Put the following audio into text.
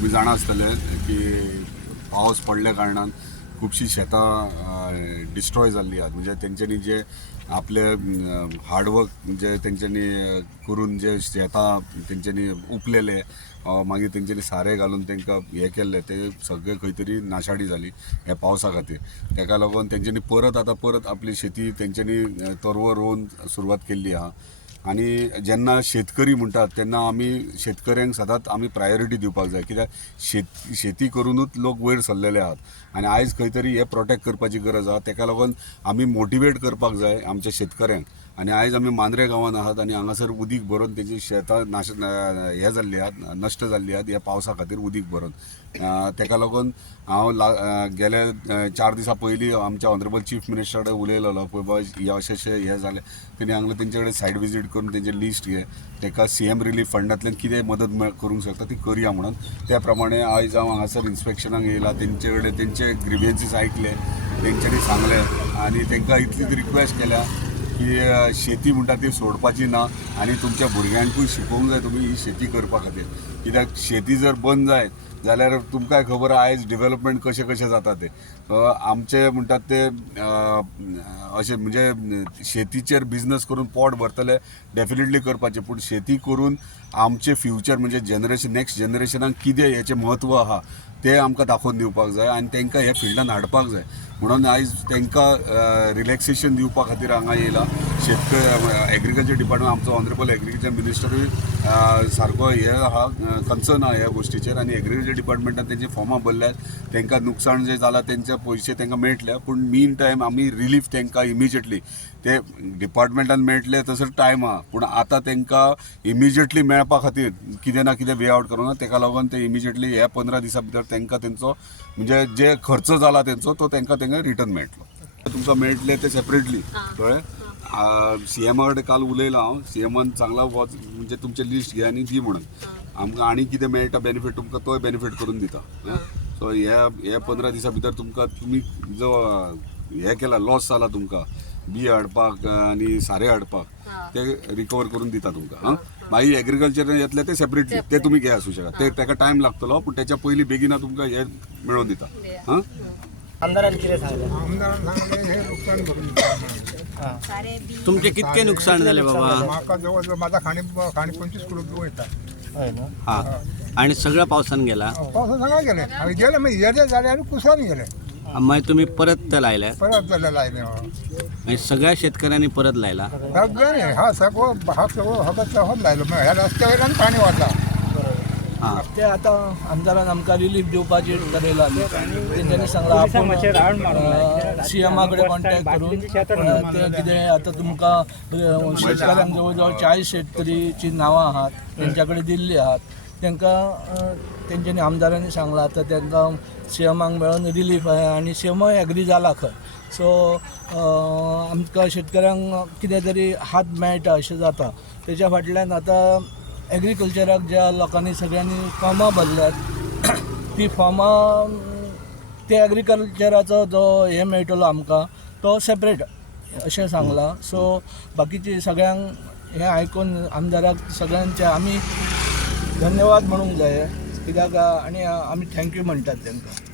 तुम्ही जाणा आसतले की पावस पडल्या कारणान खूपशी शेतां डिस्ट्रॉय जाल्ली आहात. म्हणजे तेंच्यांनी जे आपले हार्डवर्क जे तेंच्यांनी करून जे शेतां तेंच्यांनी उपलेले मागीर तेंच्यांनी सारें घालून तांकां हें केल्लें ते सगळें खंय तरी नाशाडी जाली ह्या पावसा खातीर. ताका लागून तेंच्यांनी परत आपली शेती तेंच्यांनी तरवो रोवन सुरवात केल्ली आहा. आणि जेन्ना शेतकरी म्हणटात तेन्ना आमी शेतकऱ्यांक सदांच आमी प्रायोरिटी दिवपाक जाय, कित्याक शेती करूनच लोक वयर सरलेले आहात आनी आयज खंय तरी हे प्रोटेक्ट करपाची गरज आहा. ताका लागून आमी मोटिवेट करपाक जाय आमच्या शेतकऱ्यांक. आनी आयज आमी मांद्रे गांवांत आहात आनी हांगासर उदीक भरून तेजी शेतां हे जाल्ली आहात, नश्ट जाल्ली आहात ह्या पावसा खातीर उदीक भरून. ताका लागून हांव गेल्या 4 दिसां पयलीं आमच्या ऑनरेबल चीफ मिनिस्टरा कडेन उलयलोलो, पळय बाबा हे अशें हें जालें. तेणी सांगलें तेंचे कडेन सायट विजीट करून तेंचे लिस्ट घे, ताका CM रिलीफ फंडांतल्यान कितें मदत करूंक शकता ती करया म्हणून. त्या प्रमाणे आयज हांव हांगासर इन्स्पेक्शनाक येयला, तेंचे कडेन तेंचे ग्रिव्हन्सीस आयकले, तेंच्यांनी सांगलें आनी तांकां इतलीच रिक्वेस्ट केल्या की शेती म्हणटा ती सोडपाची ना आनी तुमच्या भुरग्यांकूय शिकोवंक जाय तुमी ही शेती करपा खातीर. कित्याक शेती जर बंद जायत जाल्यार तुमकांय खबर आयज डेव्हलपमेंट कशें जाता तें. आमचे म्हणटात ते अशें म्हणजे शेतीचेर बिझनस करून पोट भरतले डेफिनेटली करपाचें, पूण शेती करून आमचे फ्युचर म्हणजे नेक्स्ट जनरेशनाक कितें हेचें म्हत्व आहा ते आमकां दाखोवन दिवपाक जाय आनी तांकां ह्या फिल्डान हाडपाक जाय. म्हणून आयज तांकां रिलॅक्सेशन दिवपा खातीर हांगा येयला. एग्रीकल्चर डिपार्टमेंट आमचो ऑनरेबल एग्रीकल्चर मिनिस्टरूय सारको हे आहा, कन्सर्न आहा ह्या गोश्टीचेर आनी एग्रीकल्चर डिपार्टमेंटान तेंची फॉर्मां भरल्यात. तांकां नुकसाण जें जालां तेंचे पयशे तांकां मेळटले, पूण मीन टायम आमी रिलीफ तांकां इमिजिएटली ते डिपार्टमेंटान मेळटले तसो टायम आहा, पूण आतां तांकां इमिजिएटली मेळपा खातीर कितें ना कितें वे आवट करूंक. ताका लागून ते इमिजिएटली ह्या 15 दिसां भितर तांकां तेंचो म्हणजे जे खर्च जाला तेंचो तो तांकां रिटर्न मेळटलो. तुमकां मेळटले ते सेपरेटली कळ्ळें. CMा कडेन काल उलयलो हांव. CMान सांगला म्हणजे तुमचे लिस्ट घे आनी दी म्हणून. आमकां आनी कितें मेळटा बेनिफीट तुमकां तोय बेनिफीट करून दिता. सो हे 15 दिसां भितर तुमी जो हे केला लॉस जाला तुमकां बी हाडपाक आनी सारें हाडपाक ते रिकवर करून दिता तुमकां. मागीर एग्रीकल्चर येतले ते सेपरेटली ते तुमी घे आसूं शकता. ताका टायम लागतलो पूण त्याच्या पयलीं बेगिना तुमकां हे मेळोवन दिता. आमदारान कितें सांगलें? हे नुकसान भरून तुमचे कितके नुकसाण झाले बाबा? म्हाका जवळ जवळ माझा खाणी 25 किलो वयता. हा आणि सगळं पावसान गेला. पावसा सांगा गेले हांवें गेले मागीर येदे जाले आनी कुसोन गेले. मागीर तुम्ही परत ते लायल्या परत जाले लायले आणि सगळ्या शेतकऱ्यांनी परत लायला. सगळ्यांनी हा सगळो हगत लायलो. ह्या रस्त्या वयल्यान पाणी वता. ते आता आमदारान आमकां रिलीफ दिवपाची थारायला. तेंच्यांनी सांगला आपण CMा कडेन कॉन्टॅक्ट करून ते कितें आतां तुमकां शेतकऱ्यांक जवळ जवळ 40 शेतकरीची नांवां आहात तेंच्या कडेन दिल्ली आहात. तांकां तेंच्यांनी आमदारांनी सांगला आतां तांकां CMाक मेळून रिलीफ आहे आनी CMय एग्री जाला खंय. सो आमकां शेतकऱ्यांक कितें तरी हात मेळटा अशें जाता. तेच्या फाटल्यान आतां एग्रीकल्चराक ज्या लोकांनी सगळ्यांनी फॉर्मां भरल्यात ती फॉर्मां ते एग्रीकल्चराचो जो हे मेळटलो आमकां तो सेपरेट अशें सांगलां. सो बाकीची सगळ्यांक हें आयकून आमदाराक सगळ्यांचे आमी धन्यवाद म्हणूंक जाय, कित्याक आनी आमी थँक्यू म्हणटात तांकां.